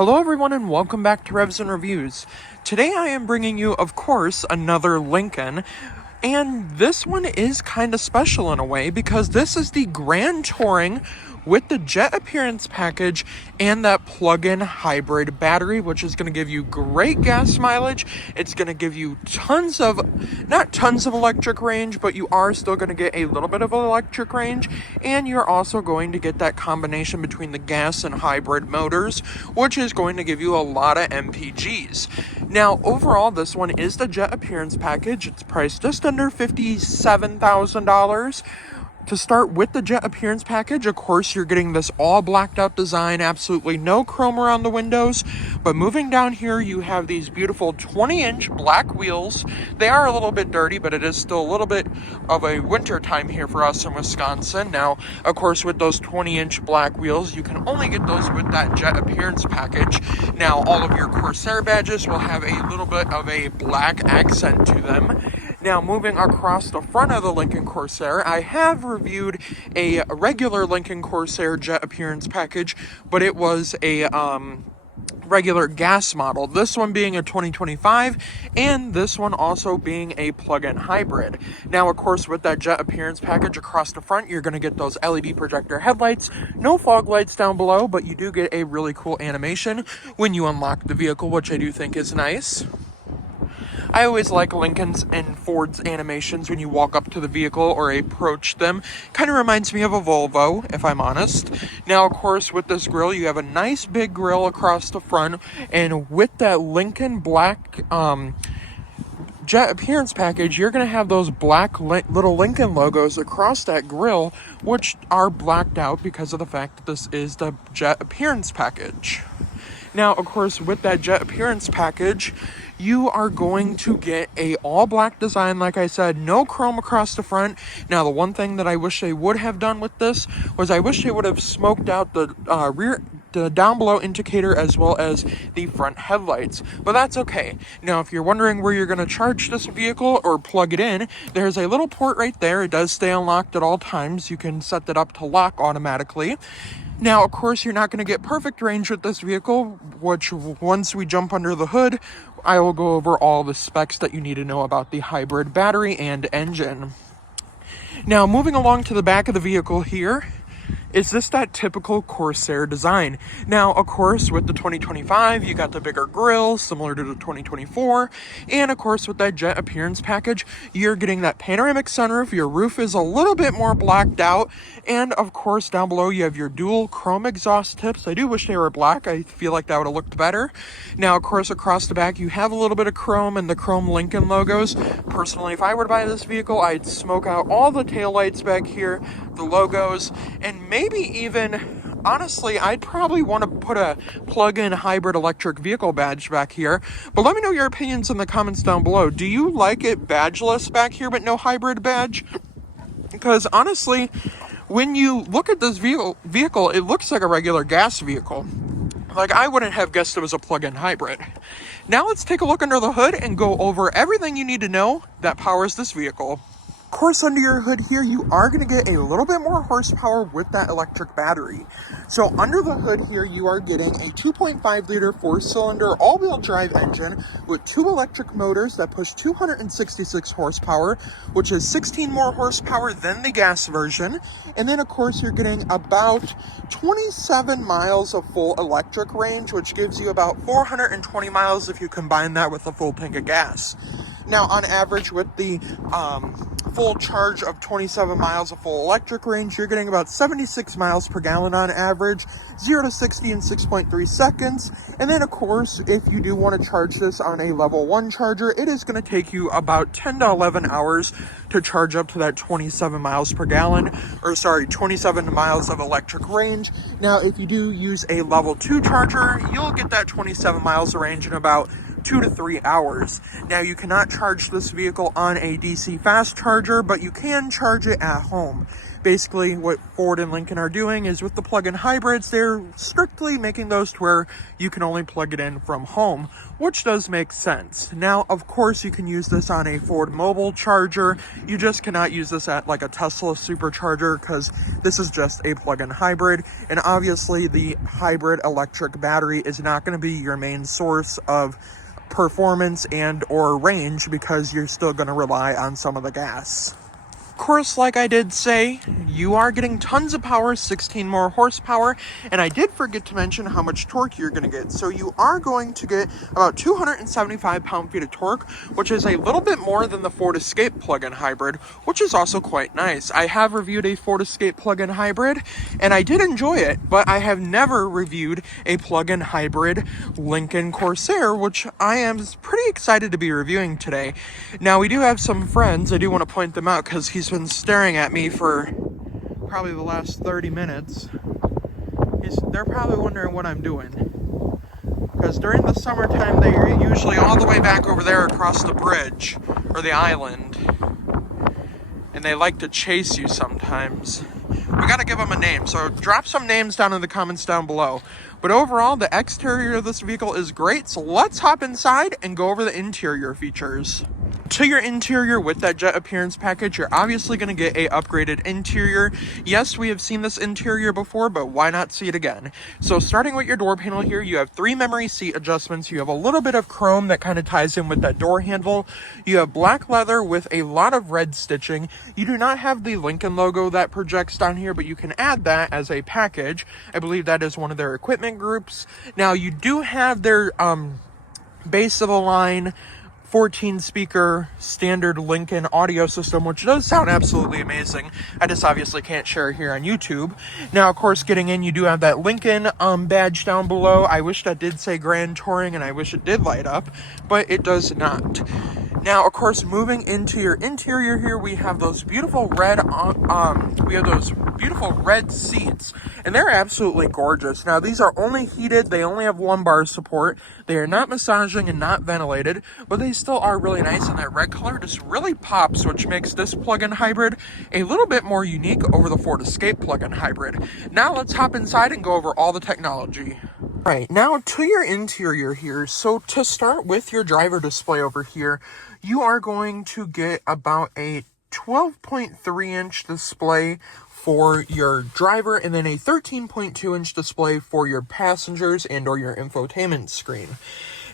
Hello everyone and welcome back to Revs and Reviews. Today I am bringing you, of course, another Lincoln. And this one is kind of special in a way because this is the Grand Touring with the Jet Appearance package and that plug-in hybrid battery, which is going to give you great gas mileage. It's going to give you not tons of electric range, but you are still going to get a little bit of electric range. And you're also going to get that combination between the gas and hybrid motors, which is going to give you a lot of MPGs. Now, overall, this one is the Jet Appearance package. It's priced just under $57,000. To start with the Jet Appearance package, of course, you're getting this all blacked out design, absolutely no chrome around the windows. But moving down here, you have these beautiful 20-inch black wheels. They are a little bit dirty, but it is still a little bit of a winter time here for us in Wisconsin. Now, of course, with those 20-inch black wheels, you can only get those with that Jet Appearance package. Now, all of your Corsair badges will have a little bit of a black accent to them. Now, moving across the front of the Lincoln Corsair, I have reviewed a regular Lincoln Corsair Jet Appearance package, but it was a regular gas model. This one being a 2025, and this one also being a plug-in hybrid. Now, of course, with that Jet Appearance package across the front, you're going to get those LED projector headlights, no fog lights down below, but you do get a really cool animation when you unlock the vehicle, which I do think is nice. I always like Lincoln's and Ford's animations when you walk up to the vehicle or approach them. Kind of reminds me of a Volvo, if I'm honest. Now, of course, with this grille, you have a nice big grille across the front. And with that Lincoln black Jet Appearance package, you're going to have those black little Lincoln logos across that grille, which are blacked out because of the fact that this is the Jet Appearance package. Now, of course, with that Jet Appearance package, you are going to get a all black design, like I said, no chrome across the front. Now, the one thing that I wish they would have done with this was I wish they would have smoked out the down below indicator as well as the front headlights, but that's okay. Now, if you're wondering where you're going to charge this vehicle or plug it in, there's a little port right there. It does stay unlocked at all times. You can set that up to lock automatically. Now, of course, you're not going to get perfect range with this vehicle, which once we jump under the hood, I will go over all the specs that you need to know about the hybrid battery and engine. Now, moving along to the back of the vehicle here, is this that typical Corsair design? Now, of course, with the 2025, you got the bigger grille, similar to the 2024. And, of course, with that Jet Appearance package, you're getting that panoramic sunroof. Your roof is a little bit more blacked out. And, of course, down below, you have your dual chrome exhaust tips. I do wish they were black. I feel like that would have looked better. Now, of course, across the back, you have a little bit of chrome and the chrome Lincoln logos. Personally, if I were to buy this vehicle, I'd smoke out all the taillights back here, the logos, and maybe even, honestly, I'd probably want to put a plug-in hybrid electric vehicle badge back here. But let me know your opinions in the comments down below. Do you like it badgeless back here but no hybrid badge? Because honestly, when you look at this vehicle, it looks like a regular gas vehicle. Like, I wouldn't have guessed it was a plug-in hybrid. Now let's take a look under the hood and go over everything you need to know that powers this vehicle. Of course, under your hood here, you are going to get a little bit more horsepower with that electric battery. So under the hood here, you are getting a 2.5-liter 4-cylinder all-wheel drive engine with 2 electric motors that push 266 horsepower, which is 16 more horsepower than the gas version. And then, of course, you're getting about 27 miles of full electric range, which gives you about 420 miles if you combine that with a full tank of gas. Now, on average, with the full charge of 27 miles of full electric range, you're getting about 76 miles per gallon on average, 0 to 60 in 6.3 seconds. And then, of course, if you do want to charge this on a level 1 charger, it is going to take you about 10 to 11 hours to charge up to that 27 miles per gallon, 27 miles of electric range. Now, if you do use a level 2 charger, you'll get that 27 miles of range in about 2 to 3 hours. Now, you cannot charge this vehicle on a DC fast charger, but you can charge it at home. Basically, what Ford and Lincoln are doing is with the plug-in hybrids, they're strictly making those to where you can only plug it in from home, which does make sense. Now, of course, you can use this on a Ford mobile charger. You just cannot use this at like a Tesla supercharger because this is just a plug-in hybrid. And obviously, the hybrid electric battery is not going to be your main source of performance and or range because you're still going to rely on some of the gas. Of course, like I did say, you are getting tons of power, 16 more horsepower, and I did forget to mention how much torque you're going to get. So you are going to get about 275 pound-feet of torque, which is a little bit more than the Ford Escape plug-in hybrid, which is also quite nice. I have reviewed a Ford Escape plug-in hybrid, and I did enjoy it, but I have never reviewed a plug-in hybrid Lincoln Corsair, which I am pretty excited to be reviewing today. Now, we do have some friends. I do want to point them out because he's been staring at me for probably the last 30 minutes. They're probably wondering what I'm doing. Because during the summertime, they're usually all the way back over there across the bridge, or the island. And they like to chase you sometimes. We gotta give them a name, so drop some names down in the comments down below. But overall, the exterior of this vehicle is great, so let's hop inside and go over the interior features. To your interior with that Jet Appearance package, you're obviously going to get a upgraded interior. Yes, we have seen this interior before, but why not see it again? So starting with your door panel here, you have 3 memory seat adjustments. You have a little bit of chrome that kind of ties in with that door handle. You have black leather with a lot of red stitching. You do not have the Lincoln logo that projects down here, but you can add that as a package. I believe that is one of their equipment groups. Now, you do have their base of the line 14 speaker standard Lincoln audio system, which does sound absolutely amazing. I just obviously can't share it here on YouTube. Now, of course, getting in, you do have that Lincoln badge down below. I wish that did say Grand Touring, and I wish it did light up, but it does not. Now, of course, moving into your interior here, we have those beautiful red seats, and they're absolutely gorgeous. Now, these are only heated. They only have lumbar support. They are not massaging and not ventilated, but they still are really nice, and that red color just really pops, which makes this plug-in hybrid a little bit more unique over the Ford Escape plug-in hybrid. Now, let's hop inside and go over all the technology. Right, now to your interior here. So to start with your driver display over here, you are going to get about a 12.3-inch display for your driver, and then a 13.2-inch display for your passengers and or your infotainment screen.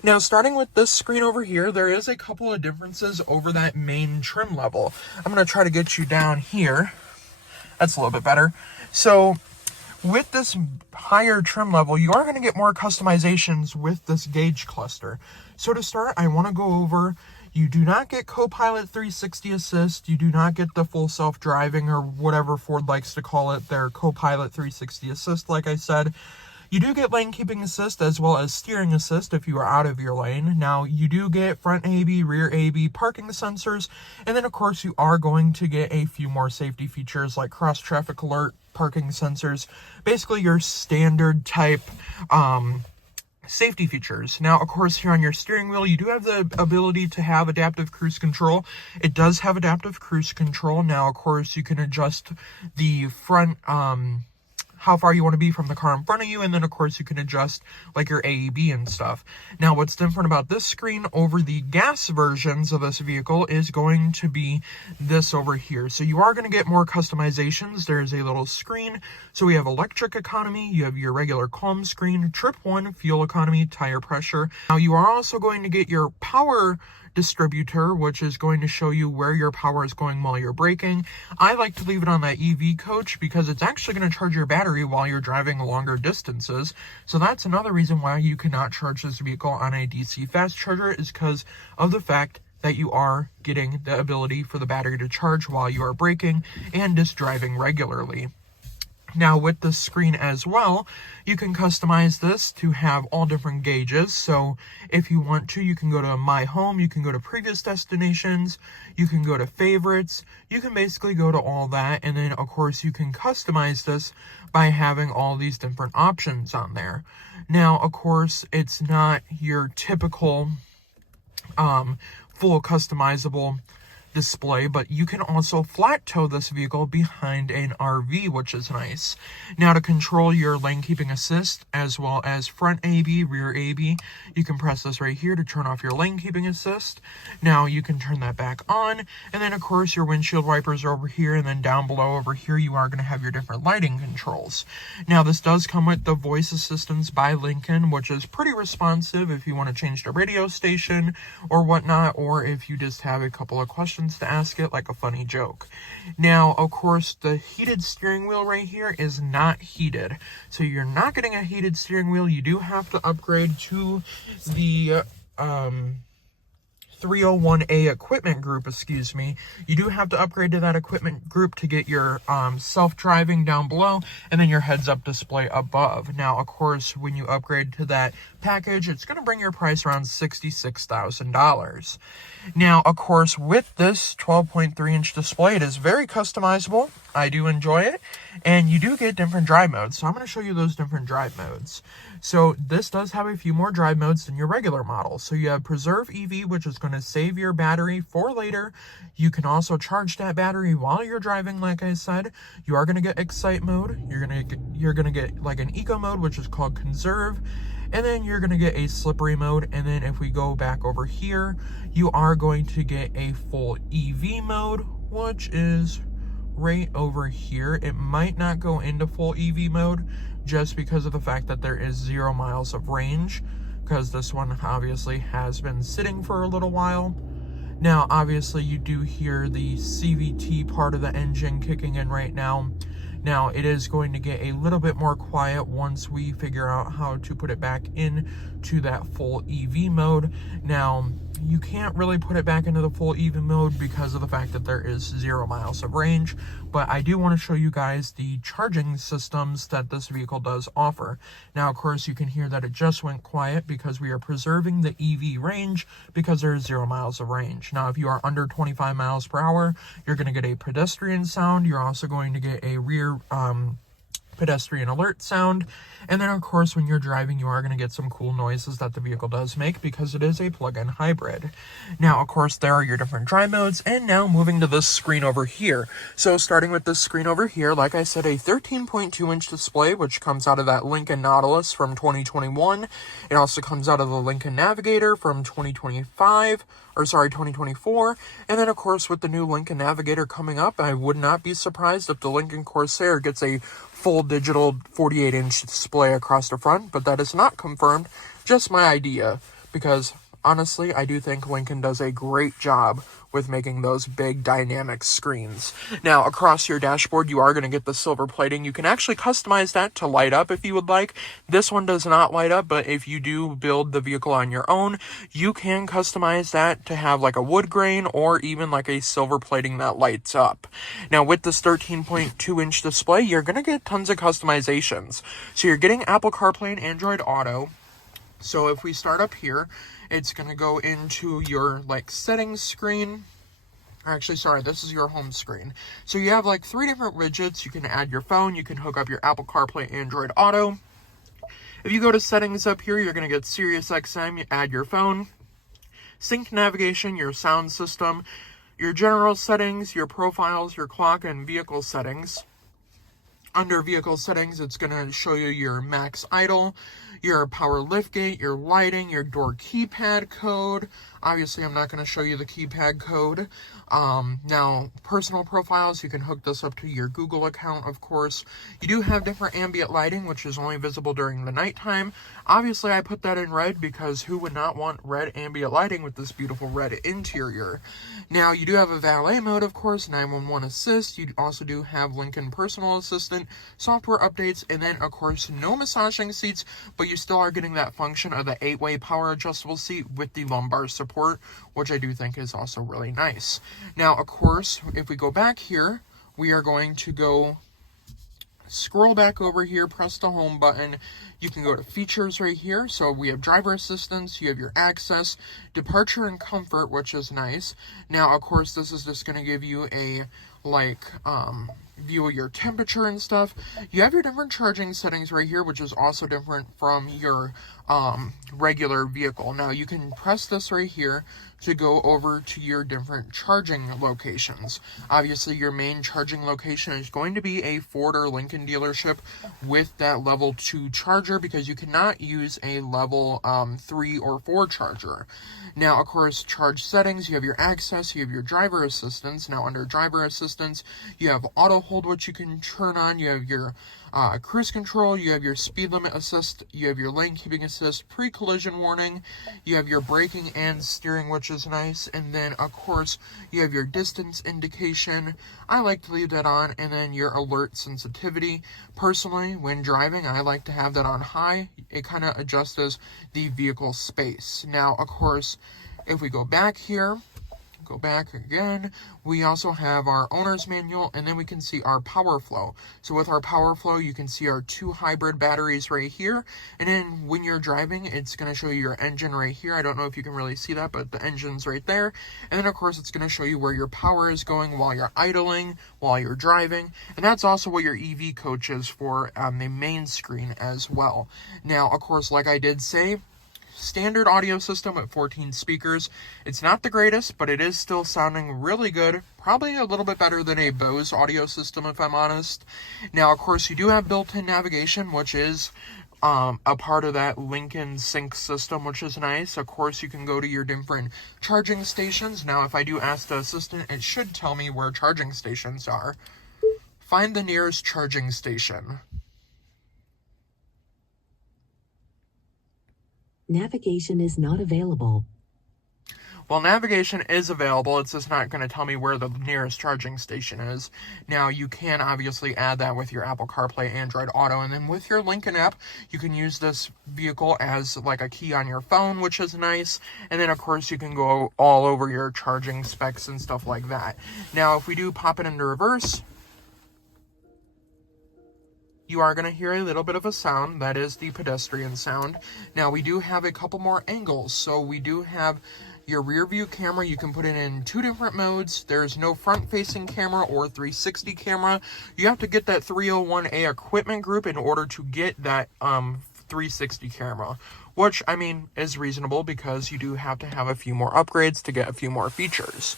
Now, starting with this screen over here, there is a couple of differences over that main trim level. I'm going to try to get you down here. That's a little bit better. So with this higher trim level, you are going to get more customizations with this gauge cluster. So to start, I want to go over, you do not get Copilot 360 Assist. You do not get the full self-driving, or whatever Ford likes to call it, their Copilot 360 Assist, like I said. You do get lane keeping assist as well as steering assist if you are out of your lane. Now, you do get front AB, rear AB, parking sensors, and then of course you are going to get a few more safety features like cross traffic alert, parking sensors, basically your standard type safety features. Now, of course, here on your steering wheel, you do have the ability to have adaptive cruise control. It does have adaptive cruise control. Now, of course, you can adjust the front, how far you want to be from the car in front of you, and then of course you can adjust like your AEB and stuff. Now, what's different about this screen over the gas versions of this vehicle is going to be this over here. So you are going to get more customizations. There's a little screen. So we have electric economy, you have your regular calm screen, trip 1, fuel economy, tire pressure. Now, you are also going to get your power distributor, which is going to show you where your power is going while you're braking. I like to leave it on that EV coach because it's actually going to charge your battery while you're driving longer distances. So that's another reason why you cannot charge this vehicle on a DC fast charger, is because of the fact that you are getting the ability for the battery to charge while you are braking and just driving regularly. Now, with the screen as well, you can customize this to have all different gauges. So if you want to, you can go to My Home, you can go to Previous Destinations, you can go to Favorites, you can basically go to all that. And then, of course, you can customize this by having all these different options on there. Now, of course, it's not your typical full customizable display, but you can also flat tow this vehicle behind an RV, which is nice. Now, to control your lane keeping assist as well as front AB, rear AB, you can press this right here to turn off your lane keeping assist. Now you can turn that back on, and then of course your windshield wipers are over here, and then down below over here you are going to have your different lighting controls. Now this does come with the voice assistance by Lincoln, which is pretty responsive if you want to change the radio station or whatnot, or if you just have a couple of questions to ask it, like a funny joke. Now, of course, the heated steering wheel right here is not heated, so you're not getting a heated steering wheel. You do have to upgrade to the 301A equipment group, excuse me. You do have to upgrade to that equipment group to get your self-driving down below and then your heads-up display above. Now, of course, when you upgrade to that package, it's going to bring your price around $66,000. Now, of course, with this 12.3-inch display, it is very customizable. I do enjoy it, and you do get different drive modes. So I'm going to show you those different drive modes. So this does have a few more drive modes than your regular model. So you have Preserve EV, which is going to save your battery for later. You can also charge that battery while you're driving, like I said. You are going to get Excite mode. You're going to get like an Eco mode, which is called Conserve. And then you're going to get a slippery mode. And then if we go back over here, you are going to get a full EV mode, which is right over here. It might not go into full EV mode just because of the fact that there is 0 miles of range, because this one obviously has been sitting for a little while. Now, obviously, you do hear the CVT part of the engine kicking in right now. Now, it is going to get a little bit more quiet once we figure out how to put it back in to that full EV mode. Now, you can't really put it back into the full EV mode because of the fact that there is 0 miles of range, but I do want to show you guys the charging systems that this vehicle does offer. Now, of course, you can hear that it just went quiet because we are preserving the EV range because there is 0 miles of range. Now, if you are under 25 miles per hour, you're going to get a pedestrian sound. You're also going to get a rear pedestrian alert sound, and then of course when you're driving you are going to get some cool noises that the vehicle does make because it is a plug-in hybrid. Now, of course, there are your different drive modes, and now moving to this screen over here. So starting with this screen over here, like I said, a 13.2-inch display which comes out of that Lincoln Nautilus from 2021. It also comes out of the Lincoln Navigator from 2024, and then of course with the new Lincoln Navigator coming up, I would not be surprised if the Lincoln Corsair gets a full digital 48-inch display across the front, but that is not confirmed, just my idea, because honestly, I do think Lincoln does a great job with making those big dynamic screens. Now, across your dashboard, you are going to get the silver plating. You can actually customize that to light up if you would like. This one does not light up, but if you do build the vehicle on your own, you can customize that to have like a wood grain or even like a silver plating that lights up. Now, with this 13.2-inch display, you're going to get tons of customizations. So you're getting Apple CarPlay and Android Auto. So if we start up here, it's going to go into your like settings screen. Actually, sorry, this is your home screen. So you have like 3 different widgets. You can add your phone. You can hook up your Apple CarPlay, Android Auto. If you go to settings up here, you're going to get Sirius XM. You add your phone. Sync navigation, your sound system, your general settings, your profiles, your clock, and vehicle settings. Under vehicle settings, it's going to show you your max idle, your power liftgate, your lighting, your door keypad code. Obviously, I'm not going to show you the keypad code. Now, personal profiles, you can hook this up to your Google account, of course. You do have different ambient lighting, which is only visible during the nighttime. Obviously, I put that in red because who would not want red ambient lighting with this beautiful red interior? Now, you do have a valet mode, of course, 911 assist. You also do have Lincoln Personal Assistant, software updates, and then, of course, no massaging seats, but you still are getting that function of the 8-way power adjustable seat with the lumbar support, which I do think is also really nice. Now, of course, if we go back here, we are going to go scroll back over here, press the home button. You can go to features right here. So we have driver assistance, you have your access, departure and comfort, which is nice. Now, of course, this is just going to give you a view of your temperature and stuff. You have your different charging settings right here, which is also different from your regular vehicle. Now you can press this right here to go over to your different charging locations. Obviously, your main charging location is going to be a Ford or Lincoln dealership with that level 2 charger, because you cannot use a level 3 or 4 charger. Now, of course, charge settings, you have your access, you have your driver assistance. Now, under driver assistance, you have auto hold, which you can turn on. You have your cruise control, you have your speed limit assist, you have your lane keeping assist, pre-collision warning, you have your braking and steering, which is nice, and then of course you have your distance indication. I like to leave that on, and then your alert sensitivity. Personally, when driving, I like to have that on high. It kind of adjusts the vehicle space. Now, of course, if we go back here, go back again, we also have our owner's manual, and then we can see our power flow. So with our power flow, you can see our 2 hybrid batteries right here, and then when you're driving, it's going to show you your engine right here. I don't know if you can really see that, but the engine's right there. And then of course it's going to show you where your power is going while you're idling, while you're driving, and that's also what your EV coach is for on the main screen as well. Now, of course, like I did say, standard audio system with 14 speakers. It's not the greatest, but it is still sounding really good. Probably a little bit better than a Bose audio system, if I'm honest. Now, of course, you do have built-in navigation, which is a part of that Lincoln Sync system, which is nice. Of course, you can go to your different charging stations. Now, if I do ask the assistant, it should tell me where charging stations are. Find the nearest charging station. Navigation is not available. Well, navigation is available, it's just not going to tell me where the nearest charging station is. Now, you can obviously add that with your Apple CarPlay, Android Auto, and then with your Lincoln app, you can use this vehicle as like a key on your phone, which is nice. And then, of course, you can go all over your charging specs and stuff like that. Now, if we do pop it into reverse, you are going to hear a little bit of a sound. That is the pedestrian sound. Now, we do have a couple more angles. So we do have your rear view camera. You can put it in 2 different modes. There's no front facing camera or 360 camera. You have to get that 301A equipment group in order to get that 360 camera, which, I mean, is reasonable because you do have to have a few more upgrades to get a few more features.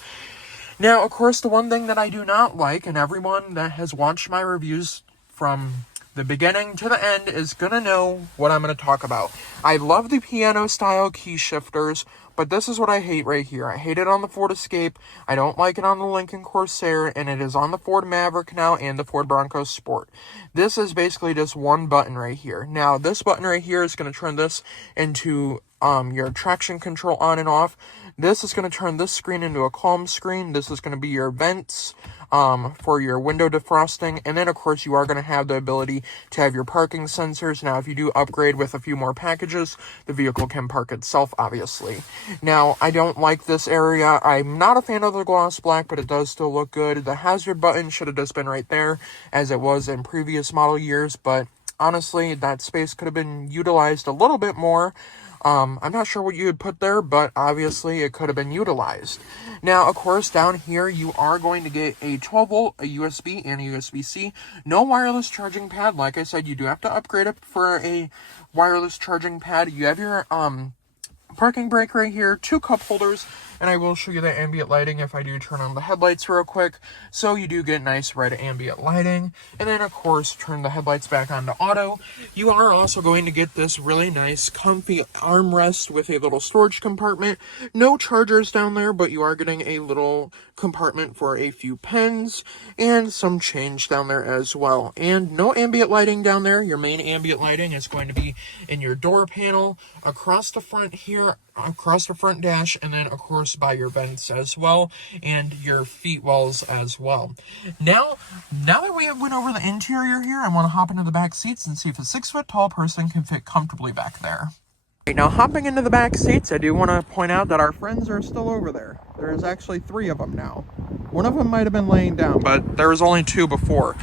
Now, of course, the one thing that I do not like, and everyone that has watched my reviews from the beginning to the end is going to know what I'm going to talk about. I love the piano style key shifters, but this is what I hate right here. I hate it on the Ford Escape. I don't like it on the Lincoln Corsair, and it is on the Ford Maverick now and the Ford Bronco Sport. This is basically just one button right here. Now, this button right here is going to turn this into your traction control on and off. This is going to turn this screen into a calm screen. This is going to be your vents for your window defrosting. And then, of course, you are going to have the ability to have your parking sensors. Now, if you do upgrade with a few more packages, the vehicle can park itself, obviously. Now, I don't like this area. I'm not a fan of the gloss black, but it does still look good. The hazard button should have just been right there, as it was in previous model years. But honestly, that space could have been utilized a little bit more. I'm not sure what you would put there, but obviously it could have been utilized. Now, of course, down here, you are going to get a 12-volt, a USB, and a USB-C. No wireless charging pad. Like I said, you do have to upgrade it for a wireless charging pad. You have your parking brake right here, 2 cup holders, and I will show you the ambient lighting if I do turn on the headlights real quick. So you do get nice red ambient lighting. And then, of course, turn the headlights back on to auto. You are also going to get this really nice, comfy armrest with a little storage compartment. No chargers down there, but you are getting a little compartment for a few pens and some change down there as well. And no ambient lighting down there. Your main ambient lighting is going to be in your door panel, across the front here, across the front dash, and then, of course, by your vents as well, and your feet wells as well. Now that we have went over the interior here, I want to hop into the back seats and see if a 6-foot-tall person can fit comfortably back there. Right, now, hopping into the back seats, I do want to point out that our friends are still over there. There's actually 3 of them now. One of them might have been laying down, but there was only 2 before.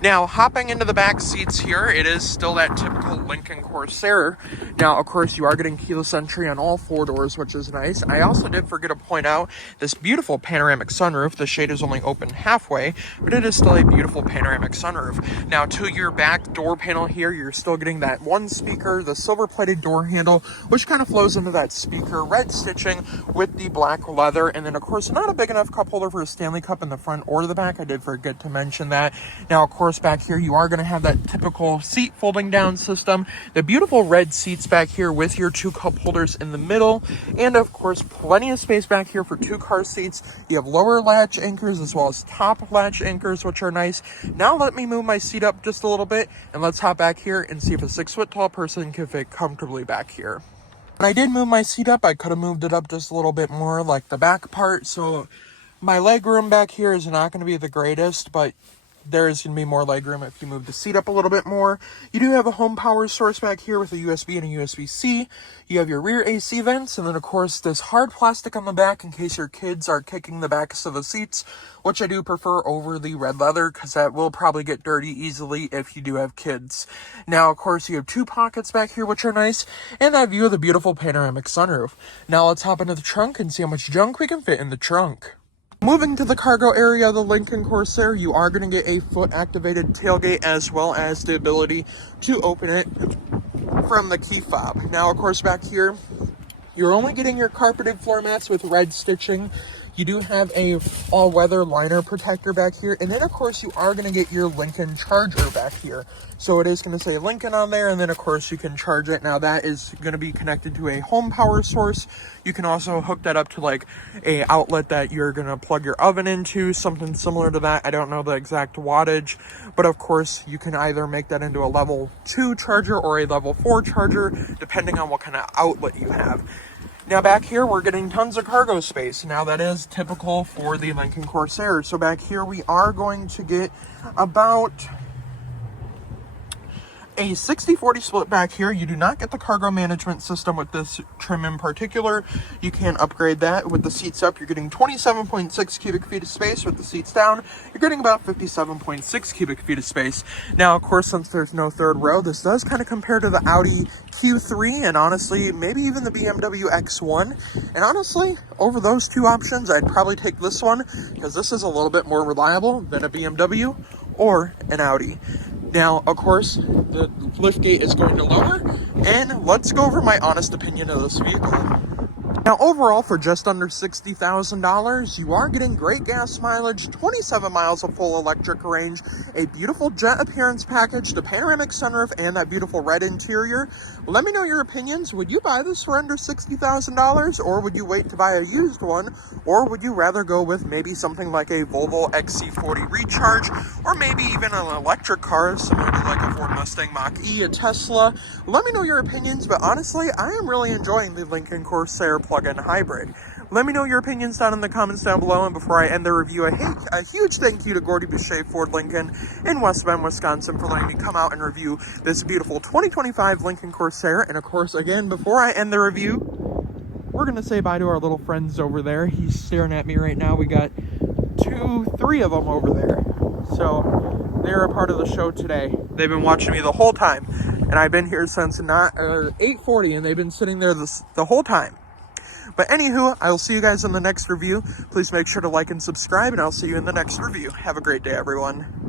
Now, hopping into the back seats here, it is still that typical Lincoln Corsair. Now, of course, you are getting keyless entry on all 4 doors, which is nice. I also did forget to point out this beautiful panoramic sunroof. The shade is only open halfway, but it is still a beautiful panoramic sunroof. Now, to your back door panel here, you're still getting that 1 speaker, the silver-plated door handle, which kind of flows into that speaker, red stitching with the black leather, and then, of course, not a big enough cup holder for a Stanley Cup in the front or the back. I did forget to mention that. Now, of course, back here you are going to have that typical seat folding down system, the beautiful red seats back here with your 2 cup holders in the middle, and of course plenty of space back here for 2 car seats. You have lower latch anchors as well as top latch anchors, which are nice. Now let me move my seat up just a little bit and let's hop back here and see if a 6 foot tall person can fit comfortably back here. When I did move my seat up, I could have moved it up just a little bit more, like the back part, so my leg room back here is not going to be the greatest, but there is going to be more legroom if you move the seat up a little bit more. You do have a home power source back here with a USB and a USB-C. You have your rear AC vents, and then of course this hard plastic on the back in case your kids are kicking the backs of the seats, which I do prefer over the red leather because that will probably get dirty easily if you do have kids. Now, of course, you have 2 pockets back here, which are nice, and that view of the beautiful panoramic sunroof. Now let's hop into the trunk and see how much junk we can fit in the trunk. Moving to the cargo area of the Lincoln Corsair, you are going to get a foot-activated tailgate as well as the ability to open it from the key fob. Now, of course, back here, you're only getting your carpeted floor mats with red stitching. You do have a all-weather liner protector back here. And then, of course, you are going to get your Lincoln charger back here. So it is going to say Lincoln on there. And then, of course, you can charge it. Now, that is going to be connected to a home power source. You can also hook that up to, like, a outlet that you're going to plug your oven into. Something similar to that. I don't know the exact wattage. But, of course, you can either make that into a level 2 charger or a level 4 charger, depending on what kind of outlet you have. Now back here, we're getting tons of cargo space. Now that is typical for the Lincoln Corsair. So back here, we are going to get about a 60-40 split back here. You do not get the cargo management system with this trim in particular. You can upgrade that. With the seats up, you're getting 27.6 cubic feet of space. With the seats down, you're getting about 57.6 cubic feet of space. Now, of course, since there's no third row, this does kind of compare to the Audi Q3 and honestly, maybe even the BMW X1. And honestly, over those 2 options, I'd probably take this one because this is a little bit more reliable than a BMW or an Audi. Now, of course, the liftgate is going to lower, and let's go over my honest opinion of this vehicle. Now, overall, for just under $60,000, you are getting great gas mileage, 27 miles of full electric range, a beautiful jet appearance package, the panoramic sunroof, and that beautiful red interior. Let me know your opinions. Would you buy this for under $60,000, or would you wait to buy a used one, or would you rather go with maybe something like a Volvo XC40 Recharge, or maybe even an electric car similar to like a Ford Mustang Mach-E, a Tesla? Let me know your opinions, but honestly, I am really enjoying the Lincoln Corsair plug-in hybrid. Let me know your opinions down in the comments down below, and before I end the review, a huge thank you to Gordie Boucher Ford Lincoln in West Bend, Wisconsin for letting me come out and review this beautiful 2025 Lincoln Corsair. And of course, again, before I end the review, we're going to say bye to our little friends over there. He's staring at me right now. We got 3 of them over there. So they're a part of the show today. They've been watching me the whole time, and I've been here since 8:40, and they've been sitting there the whole time. But anywho, I will see you guys in the next review. Please make sure to like and subscribe, and I'll see you in the next review. Have a great day, everyone.